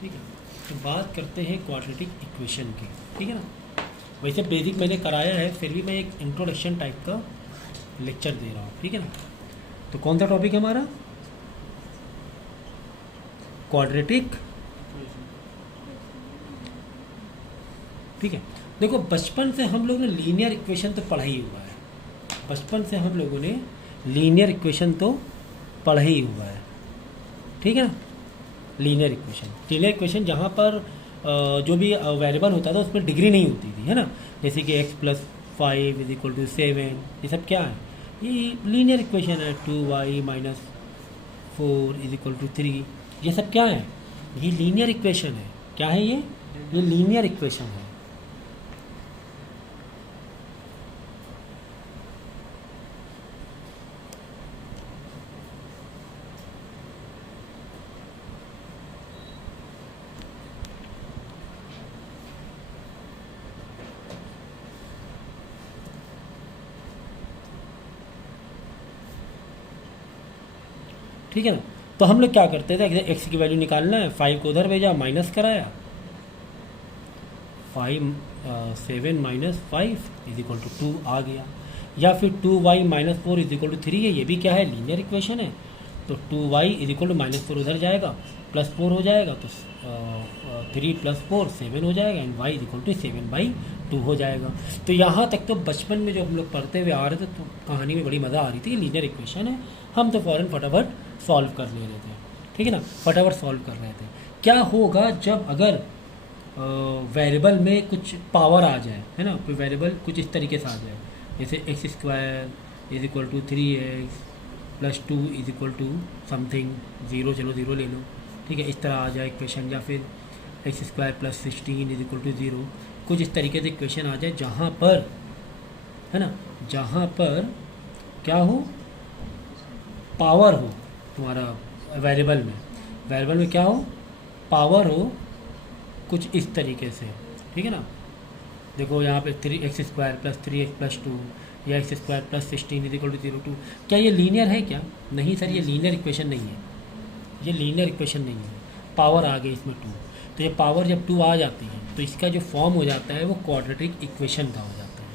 ठीक है। तो बात करते हैं क्वाड्रेटिक इक्वेशन की, ठीक है ना। वैसे बेसिक मैंने कराया है, फिर भी मैं एक इंट्रोडक्शन टाइप का लेक्चर दे रहा हूँ, ठीक है ना। तो कौन सा टॉपिक है हमारा? क्वाड्रेटिक, ठीक है। देखो बचपन से हम लोगों ने लीनियर इक्वेशन तो पढ़ा ही हुआ है, बचपन से हम लोगों ने लीनियर इक्वेशन तो पढ़ा ही हुआ है, ठीक है ना। लीनियर इक्वेशन जहाँ पर जो भी वेरिएबल होता था उसमें डिग्री नहीं होती थी, है ना। जैसे कि x+5 = 7, ये सब क्या है? ये लीनियर इक्वेशन है। 2y - 4 = 3, ये सब क्या है? ये लीनियर इक्वेशन है। क्या है ये लीनियर इक्वेशन है। ठीक है ना। तो हम लोग क्या करते थे, एक्स की वैल्यू निकालना है, 5 को उधर भेजा, माइनस कराया, 7 - 5 = 2 आ गया। या फिर 2y - 4 = 3 है, ये भी क्या है? लीनियर इक्वेशन है। तो 2y - 4 उधर जाएगा, +4 हो जाएगा, तो 3 + 4 7 हो जाएगा, एंड y = 7/2 हो जाएगा। तो यहाँ तक तो बचपन में जो हम लोग पढ़ते हुए आ रहे थे, तो कहानी में बड़ी मज़ा आ रही थी। लीनियर इक्वेशन है, हम तो फ़ौरन फटाफट सॉल्व कर ले रहे थे, ठीक है ना। फटाफट सॉल्व कर रहे थे। क्या होगा जब अगर वेरिएबल में कुछ पावर आ जाए, है ना, कोई वेरिएबल कुछ इस तरीके से आ जाए, जैसे x² = 3x + 2 = समथिंग 0, चलो 0 ले लो, ठीक है, इस तरह आ जाए इक्वेशन। या फिर x² + 16 = 0, कुछ इस तरीके से इक्वेशन आ जाए जहाँ पर, है ना, जहाँ पर क्या हो? पावर हो तुम्हारा वेरिएबल में क्या हो? पावर हो कुछ इस तरीके से, ठीक है ना। देखो यहाँ पे 3x² + 3x + 2 या x² + 16 = 0, 2। क्या ये लीनियर है? क्या नहीं सर, ये लीनियर इक्वेशन नहीं है, ये लीनियर इक्वेशन नहीं है। पावर आ गई इसमें 2, तो ये पावर जब 2 आ जाती है तो इसका जो फॉर्म हो जाता है वो क्वाड्रेटिक इक्वेशन का हो जाता है।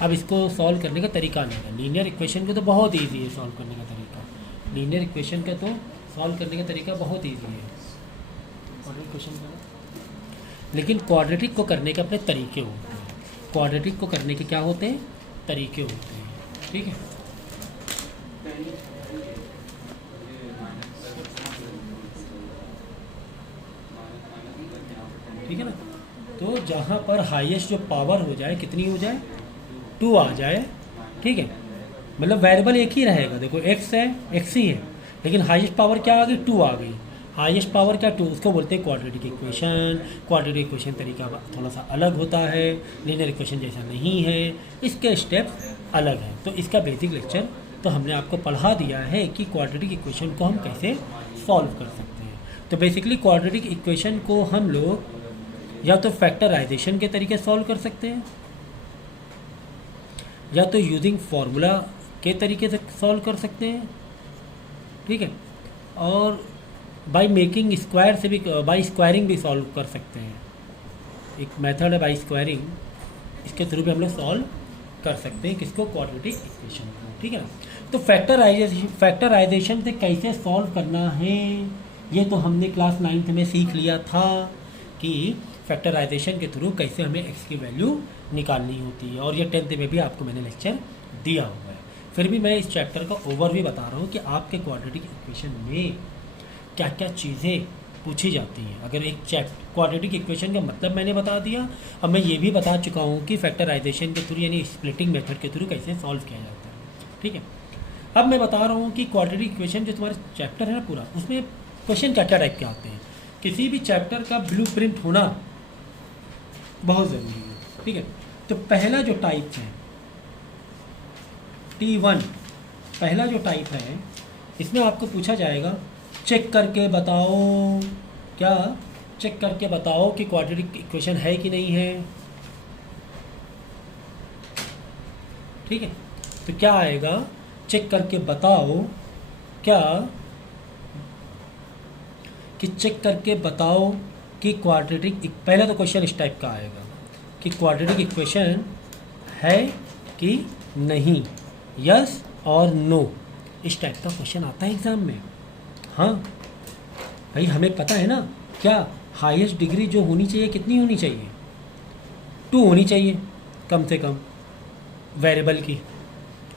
अब इसको सॉल्व करने का तरीका अलग है। लीनियर इक्वेशन को तो बहुत ईजी है सॉल्व करने का तरीका, लीनियर इक्वेशन का तो सॉल्व करने का तरीका बहुत ईजी है क्वाड्रेटिक इक्वेशन का। लेकिन क्वाड्रेटिक को करने के अपने तरीके होते हैं। क्वाड्रेटिक को करने के क्या होते हैं? तरीके होते हैं, ठीक है। ठीक है ना। तो जहाँ पर हाईएस्ट जो पावर हो जाए, कितनी हो जाए? 2 आ जाए, ठीक है। मतलब वेरिएबल एक ही रहेगा। देखो x है, x ही है, लेकिन हाईएस्ट पावर क्या आ गई? 2 आ गई। हाईएस्ट पावर क्या? 2, उसको बोलते हैं क्वाड्रेटिक इक्वेशन। क्वाड्रेटिक इक्वेशन तरीका थोड़ा सा अलग होता है, लीनियर इक्वेशन जैसा नहीं है, इसके स्टेप्स अलग हैं। तो इसका बेसिक लेक्चर तो हमने आपको पढ़ा दिया है कि क्वाड्रेटिक इक्वेशन को हम कैसे सॉल्व कर सकते हैं। तो बेसिकली क्वाड्रेटिक इक्वेशन को हम लोग या तो फैक्टराइजेशन के तरीके सॉल्व कर सकते हैं, या तो यूजिंग फार्मूला के तरीके से सॉल्व कर सकते हैं, ठीक है। और बाय मेकिंग स्क्वायर से भी, बाय स्क्वायरिंग भी सॉल्व कर सकते हैं। एक मेथड है बाय स्क्वायरिंग, इसके थ्रू भी हम लोग सॉल्व कर सकते हैं किसको? क्वाड्रेटिक इक्वेशन को, ठीक है ना। तो फैक्टराइजेशन से कैसे सॉल्व करना है ये तो हमने क्लास 9th में सीख लिया था कि फैक्टराइजेशन के थ्रू कैसे हमें x की वैल्यू निकालनी होती है, और ये 10th में भी आपको मैंने लेक्चर दिया हुआ है। फिर भी मैं इस चैप्टर का ओवरव्यू बता रहा हूँ कि आपके क्वाड्रेटिक इक्वेशन में क्या क्या चीज़ें पूछी जाती हैं। अगर एक क्वाड्रेटिक इक्वेशन का मतलब मैंने बता दिया, अब मैं ये भी बता चुका हूँ कि फैक्टराइजेशन के थ्रू यानी स्प्लिटिंग मेथड के थ्रू कैसे सॉल्व किया जाता है, ठीक है। अब मैं बता रहा हूँ कि क्वाड्रेटिक इक्वेशन जो तुम्हारा चैप्टर है ना पूरा, उसमें क्वेश्चन क्या क्या टाइप के आते हैं। किसी भी चैप्टर का ब्लूप्रिंट होना बहुत ज़रूरी है, ठीक है। तो पहला जो टाइप है T1, पहला जो टाइप है, इसमें आपको पूछा जाएगा चेक करके बताओ, क्या चेक करके बताओ कि क्वाड्रेटिक इक्वेशन है कि नहीं है, ठीक है। तो क्या आएगा? चेक करके बताओ, क्या कि चेक करके बताओ कि क्वाड्रेटिक, पहला तो क्वेश्चन इस टाइप का आएगा कि क्वाड्रेटिक इक्वेशन है कि नहीं, यस और नो, इस टाइप का क्वेश्चन आता है एग्ज़ाम में। हाँ भाई, हमें पता है ना क्या, हाईएस्ट डिग्री जो होनी चाहिए कितनी होनी चाहिए, 2 होनी चाहिए कम से कम, वेरिएबल की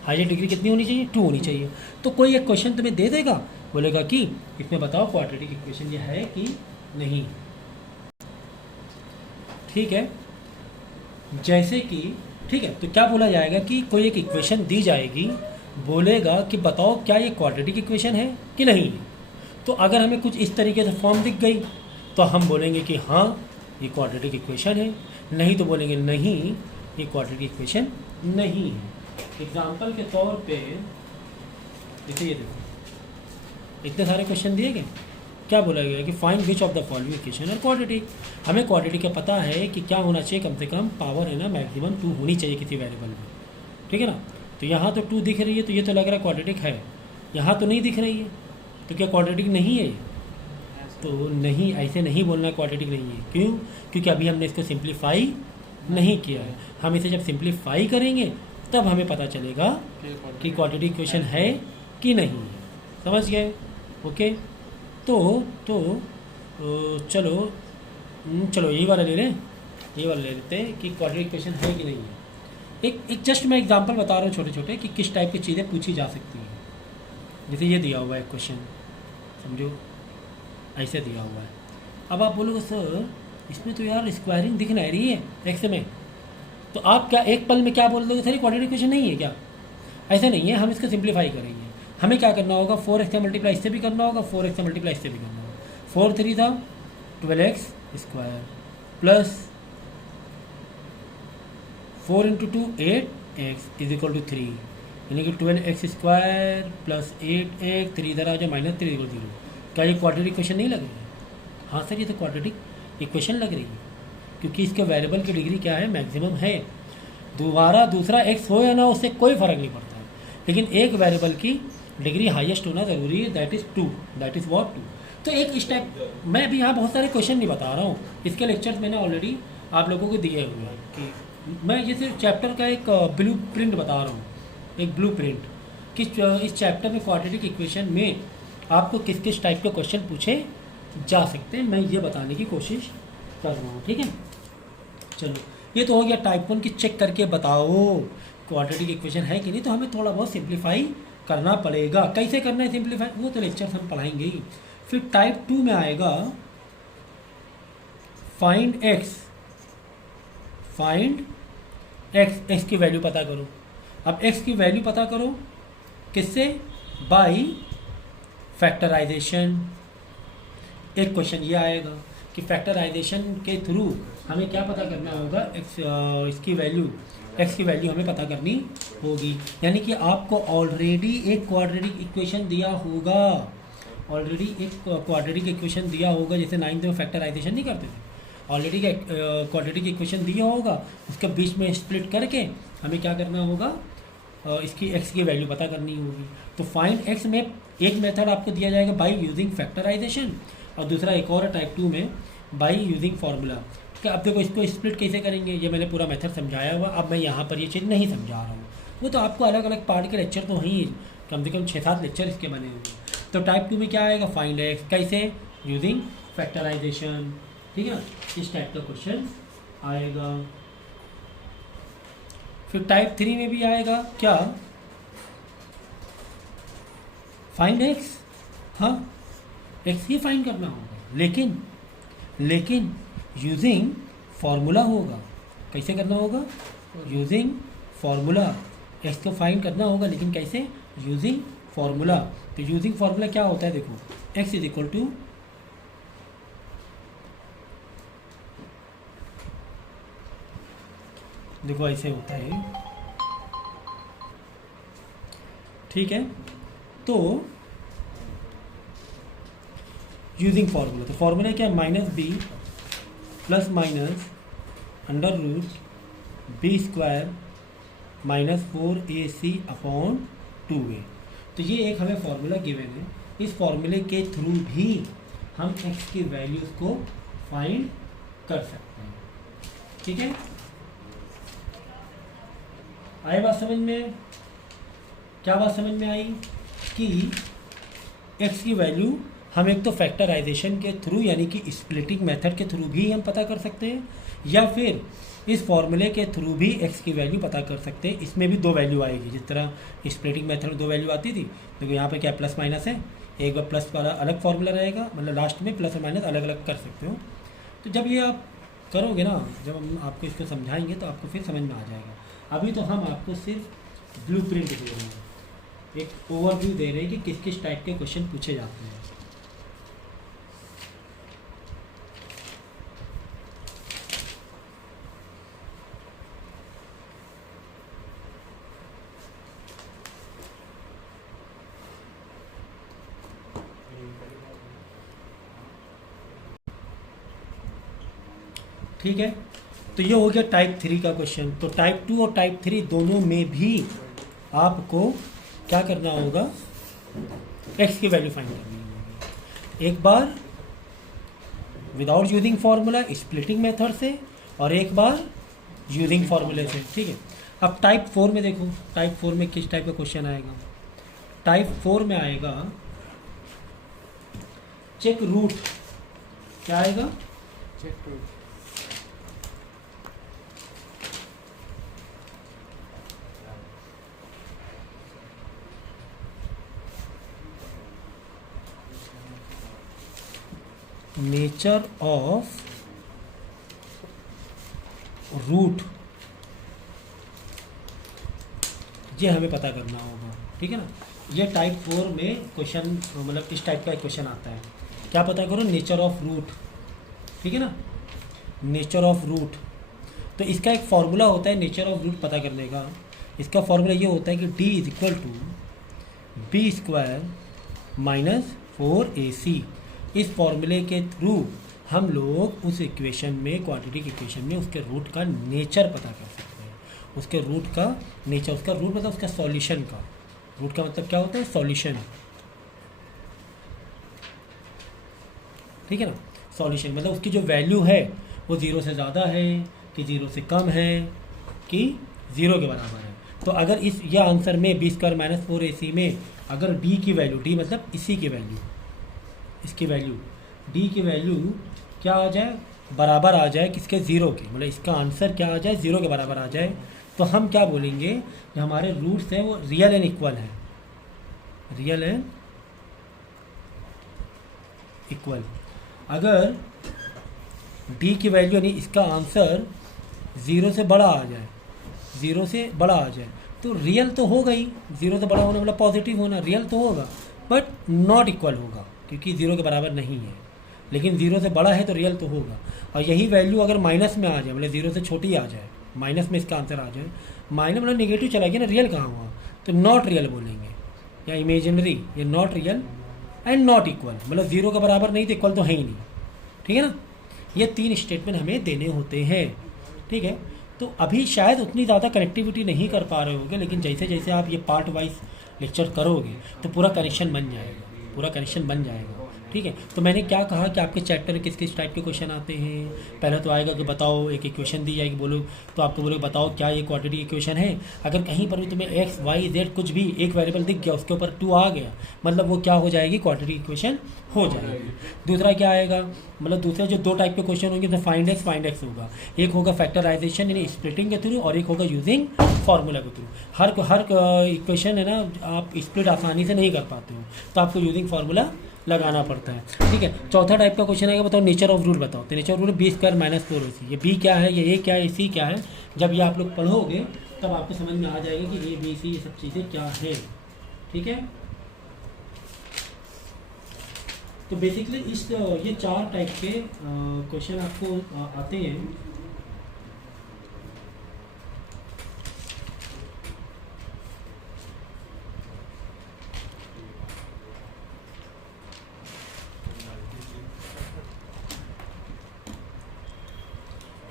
हाईएस्ट डिग्री कितनी होनी चाहिए, 2 होनी चाहिए। तो कोई एक क्वेश्चन तुम्हें दे देगा, बोलेगा कि इसमें बताओ क्वाड्रेटिक इक्वेशन ये है कि नहीं। ठीक है, जैसे कि ठीक है, तो क्या बोला जाएगा कि कोई एक इक्वेशन दी जाएगी, बोलेगा कि बताओ क्या ये क्वाड्रेटिक इक्वेशन है कि नहीं। तो अगर हमें कुछ इस तरीके से फॉर्म दिख गई तो हम बोलेंगे कि हाँ ये क्वाड्रेटिक इक्वेशन है, नहीं तो बोलेंगे नहीं ये क्वाड्रेटिक इक्वेशन नहीं है। एग्जाम्पल के तौर पे जैसे ये देखो, इतने सारे क्वेश्चन दिए गए, क्या बोला गया कि find which of the following equation और क्वाड्रेटिक। हमें क्वाड्रेटिक का पता है कि क्या होना चाहिए, कम से कम पावर है ना मैक्सिमम 2 होनी चाहिए किसी वेरिएबल में, ठीक है ना। तो यहाँ तो 2 दिख रही है, तो ये तो लग रहा है क्वाड्रेटिक है, यहाँ तो नहीं दिख रही है, तो क्या क्वाड्रेटिक नहीं है? तो नहीं, ऐसे नहीं बोलना क्वाड्रेटिक नहीं है। क्यों? क्योंकि अभी हमने इसको सिंप्लीफाई नहीं किया है। हम इसे जब सिंप्लीफाई करेंगे तब हमें पता चलेगा कि क्वाड्रेटिक इक्वेशन है कि नहीं है। समझ गए? ओके, तो चलो यही वाला ले लें, ये वाला ले लेते हैं कि क्वाड्रेटिक इक्वेशन है कि नहीं है। एक जस्ट मैं एग्जांपल बता रहा हूँ छोटे छोटे कि किस टाइप की चीज़ें पूछी जा सकती हैं। जैसे ये दिया हुआ है क्वेश्चन, समझो ऐसे दिया हुआ है। अब आप बोलोगे सर इसमें तो यार स्क्वायरिंग दिख नहीं रही है एक्स में, तो आप क्या एक पल में क्या बोल दोगे, सर क्वाड्रेटिक इक्वेशन नहीं है क्या? ऐसे नहीं है, हम इसको सिंप्लीफाई करेंगे। हमें क्या करना होगा, 4x से मल्टीप्लाई इससे भी करना होगा, 4x से मल्टीप्लाई इससे भी करना होगा। 4 3 था 12x square plus 4 × 2 8x is equal to 3, यानी कि 12x स्क्वायर प्लस 8x, 3 इधर आ जाए माइनस 3 इक्वल 0। क्या ये क्वाड्रेटिक इक्वेशन नहीं लग रही है? हाँ सर ये तो क्वाड्रेटिक इक्वेशन लग रही है, क्योंकि इसके वेरिएबल की डिग्री क्या है, मैक्सिमम है। दूसरा x हो या ना, उससे कोई फ़र्क नहीं पड़ता है, लेकिन एक वेरिएबल की डिग्री हाईएस्ट होना ज़रूरी है, that is 2, that is what 2। तो एक इस टाइप, मैं अभी यहाँ बहुत सारे क्वेश्चन नहीं बता रहा हूँ, इसके लेक्चर्स मैंने ऑलरेडी आप लोगों को दिए हुए हैं कि मैं ये सिर्फ चैप्टर का एक ब्लू प्रिंट बता रहा हूँ, एक ब्लू प्रिंट कि इस चैप्टर में क्वाड्रेटिक इक्वेशन में आपको किस किस टाइप के क्वेश्चन पूछे जा सकते हैं, मैं ये बताने की कोशिश कर रहा हूँ। ठीक है, चलो ये तो हो गया टाइप 1 की चेक करके बताओ क्वाड्रेटिक इक्वेशन है कि नहीं। तो हमें थोड़ा बहुत सिंप्लीफाई करना पड़ेगा। कैसे करना है सिंप्लीफाई, वो तो लेक्चर हम पढ़ाएंगे ही। फिर टाइप 2 में आएगा फाइंड एक्स, एक्स की वैल्यू पता करो। अब एक्स की वैल्यू पता करो किससे, बाई फैक्टराइजेशन। एक क्वेश्चन ये आएगा कि फैक्टराइजेशन के थ्रू हमें क्या पता करना होगा, एक्स की वैल्यू हमें पता करनी होगी। यानी कि आपको ऑलरेडी एक क्वाड्रेटिक इक्वेशन दिया होगा, जैसे 9th में फैक्टराइजेशन नहीं करते थे, ऑलरेडी क्वाड्रेटिक इक्वेशन दिया होगा, उसके बीच में स्प्लिट करके हमें क्या करना होगा, इसकी एक्स की वैल्यू पता करनी होगी। तो फाइंड एक्स में एक मेथड आपको दिया जाएगा बाय यूजिंग फैक्टराइजेशन, और दूसरा एक और टाइप 2 में बाय यूजिंग फार्मूला। अब देखो इसको स्प्लिट कैसे करेंगे, ये मैंने पूरा मेथड समझाया हुआ, अब मैं यहाँ पर ये चीज़ नहीं समझा रहा हूँ, वो तो आपको अलग अलग पार्ट के लेक्चर तो हैं, कम से कम 6-7 लेक्चर इसके बने हुए। तो टाइप 2 में क्या आएगा, फाइंड एक्स, कैसे, यूजिंग फैक्टराइजेशन। ठीक है, इस टाइप का क्वेश्चन आएगा। फिर टाइप 3 में भी आएगा क्या, फाइंड एक्स, हाँ एक्स ही फाइंड करना होगा, लेकिन यूजिंग फार्मूला होगा। कैसे करना होगा, यूजिंग फार्मूला, एक्स को फाइंड करना होगा, लेकिन कैसे, यूजिंग फार्मूला। तो यूजिंग फार्मूला क्या होता है, देखो एक्स इज इक्वल टू देखो ऐसे होता है। ठीक है, तो यूजिंग फार्मूला, तो फार्मूला क्या है, -b plus minus under root b square minus 4ac upon 2a। तो ये एक हमें फार्मूला गिवन है, इस फार्मूले के थ्रू भी हम x की वैल्यूज़ को फाइंड कर सकते हैं। ठीक है, आई बात समझ में? क्या बात समझ में आई कि x की वैल्यू हम एक तो फैक्टराइजेशन के थ्रू यानी कि स्प्लिटिंग मेथड के थ्रू भी हम पता कर सकते हैं, या फिर इस फॉर्मूले के थ्रू भी x की वैल्यू पता कर सकते हैं। इसमें भी दो वैल्यू आएगी, जिस तरह स्प्लिटिंग मेथड में दो वैल्यू आती थी, तो यहाँ पे क्या प्लस माइनस है, एक बार प्लस वाला अलग फार्मूला रहेगा, मतलब लास्ट में प्लस और माइनस अलग अलग कर सकते हो। तो जब ये आप करोगे ना, जब हम आपको इसको समझाएंगे तो आपको फिर समझ में आ जाएगा। अभी तो हम आपको सिर्फ ब्लूप्रिंट दे रहे हैं, एक ओवरव्यू दे रहे हैं कि किस किस टाइप के क्वेश्चन पूछे जाते हैं। ठीक है, तो ये हो गया टाइप 3 का क्वेश्चन। तो टाइप 2 और टाइप 3 दोनों में भी आपको क्या करना होगा, x की वैल्यू फाइंड करनी होगी। एक बार without using formula splitting method से, और एक बार यूजिंग फार्मूले से। ठीक है, अब टाइप 4 में देखो, टाइप 4 में किस टाइप का क्वेश्चन आएगा। टाइप 4 में आएगा चेक रूट। क्या आएगा? Check root. Nature of root, ये हमें पता करना होगा। ठीक है ना, ये टाइप 4 में क्वेश्चन, मतलब इस टाइप का एक क्वेश्चन आता है। क्या पता करो? Nature of root. ठीक है ना, नेचर ऑफ रूट। तो इसका एक फॉर्मूला होता है नेचर ऑफ रूट पता करने का। इसका फॉर्मूला ये होता है कि d is equal to b square minus 4ac। इस फॉर्मूले के थ्रू हम लोग उस इक्वेशन में, क्वाड्रेटिक इक्वेशन में उसके रूट का नेचर पता कर सकते हैं। उसके रूट का नेचर, उसका रूट मतलब उसका सॉल्यूशन का। रूट का मतलब क्या होता है? सॉल्यूशन। ठीक है ना, सॉल्यूशन मतलब उसकी जो वैल्यू है वो 0 से ज़्यादा है कि 0 से कम है कि 0 के बराबर है। तो अगर इस यह आंसर में बी स्क्वायर माइनस 4ac में अगर d की वैल्यू, d मतलब इसी की वैल्यू, इसकी वैल्यू, d की वैल्यू क्या आ जाए? बराबर आ जाए किसके? 0 के। मतलब इसका आंसर क्या आ जाए? 0 के बराबर आ जाए। तो हम क्या बोलेंगे कि हमारे रूट्स हैं वो रियल एंड इक्वल है। Real and equal. अगर d की वैल्यू यानी इसका आंसर 0 से बड़ा आ जाए, 0 से बड़ा आ जाए, तो रियल तो होगा ही। 0 से बड़ा होना मतलब पॉजिटिव होना, रियल तो होगा, बट नॉट इक्वल होगा क्योंकि 0 के बराबर नहीं है। लेकिन 0 से बड़ा है तो रियल तो होगा। और यही वैल्यू अगर माइनस में आ जाए, मतलब 0 से छोटी आ जाए, माइनस में इसका आंसर आ जाए, माइनस मतलब नेगेटिव चला गया ना, रियल कहाँ हुआ, तो नॉट रियल बोलेंगे या इमेजिनरी। ये not real and not equal, मतलब 0 के बराबर नहीं तो इक्वल तो है ही नहीं। ठीक है ना, ये 3 स्टेटमेंट हमें देने होते हैं। ठीक है, तो अभी शायद उतनी ज़्यादा कनेक्टिविटी नहीं कर पा रहे होगे, लेकिन जैसे जैसे आप ये पार्ट वाइज लेक्चर करोगे तो पूरा कनेक्शन बन जाएगा, पूरा कनेक्शन बन जाएगा। ठीक है, तो मैंने क्या कहा कि आपके चैप्टर में किस किस टाइप के क्वेश्चन आते हैं। पहले तो आएगा कि बताओ, एक इक्वेशन दी जाएगी, बोलो तो आपको बोलो बताओ क्या ये क्वाड्रेटिक इक्वेशन है। अगर कहीं पर भी तुम्हें एक्स वाई जेड कुछ भी एक वेरिएबल दिख गया, उसके ऊपर 2 आ गया, मतलब वो क्या हो जाएगी? क्वाड्रेटिक इक्वेशन हो जाएगी। दूसरा क्या आएगा, मतलब दूसरे जो 2 टाइप के क्वेश्चन होंगे तो फाइंड एक्स होगा। एक होगा फैक्टराइजेशन यानी स्प्लिटिंग के थ्रू, और एक होगा यूजिंग फार्मूला के थ्रू। हर इक्वेशन है ना, आप स्प्लिट आसानी से नहीं कर पाते हो, तो आपको यूजिंग फार्मूला लगाना पड़ता है। ठीक है, चौथा टाइप का क्वेश्चन आएगा, बताओ नेचर ऑफ रूट बताओ। तो nature of root b square minus 4ac। ये बी क्या है, ये ए क्या है, सी क्या है। जब ये आप लोग पढ़ोगे तब आपको समझ में आ जाएगा कि ए बी सी ये सब चीज़ें क्या है। ठीक है, तो बेसिकली इस ये 4 टाइप के क्वेश्चन आपको आते हैं।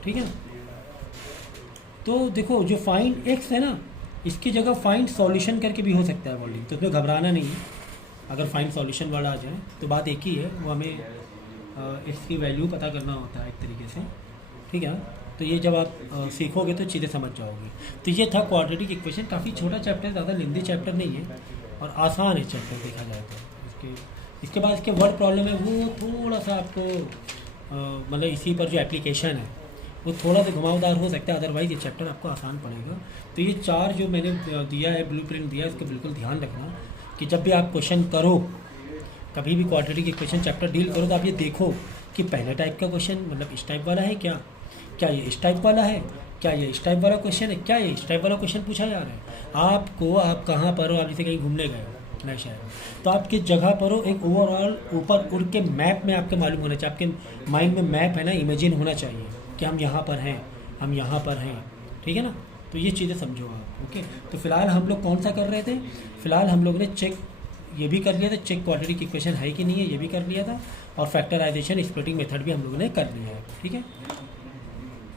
ठीक है, तो देखो जो फाइंड एक्स है ना, इसकी जगह फाइंड सॉल्यूशन करके भी हो सकता है वर्डिंग, तो उसमें घबराना नहीं है। अगर फाइंड सॉल्यूशन वर्ड आ जाए तो बात एक ही है, वो हमें इसकी वैल्यू पता करना होता है एक तरीके से, ठीक है। तो ये जब आप सीखोगे तो चीज़ें समझ जाओगे। तो ये था क्वाड्रेटिक इक्वेशन, काफ़ी छोटा चैप्टर, ज़्यादा लेंदी चैप्टर नहीं है और आसान है चैप्टर देखा जाए तो। इसके बाद इसके वर्ड प्रॉब्लम है वो थोड़ा सा आपको मतलब इसी पर जो एप्लीकेशन है वो थोड़ा सा घुमावदार हो सकता है, अदरवाइज़ ये चैप्टर आपको आसान पड़ेगा। तो ये 4 जो मैंने दिया है, ब्लूप्रिंट दिया है, इसको बिल्कुल ध्यान रखना कि जब भी आप क्वेश्चन करो, कभी भी क्वाड्रेटिक इक्वेशन चैप्टर डील करो, तो आप ये देखो कि पहले टाइप का क्वेश्चन मतलब इस टाइप वाला है क्या ये इस टाइप वाला है, क्या ये इस टाइप वाला क्वेश्चन है, क्या ये इस टाइप वाला क्वेश्चन पूछा जा रहा है। आपको आप कहाँ पर हो, आप जैसे कहीं घूमने गए हो नए शहर, तो आप किस जगह पर हो, एक ओवरऑल ऊपर उड़ के मैप में आपके मालूम होना चाहिए, आपके माइंड में मैप है ना, इमेजिन होना चाहिए कि हम यहाँ पर हैं, हम यहाँ पर हैं, ठीक है ना। तो ये चीज़ें समझो आप, ओके। तो फिलहाल हम लोग कौन सा कर रहे थे, फिलहाल हम लोग ने चेक ये भी कर लिया था, चेक क्वाड्रेटिक इक्वेशन है कि नहीं है ये भी कर लिया था, और फैक्टराइजेशन स्प्लिटिंग मेथड भी हम लोगों ने कर लिया है, ठीक है।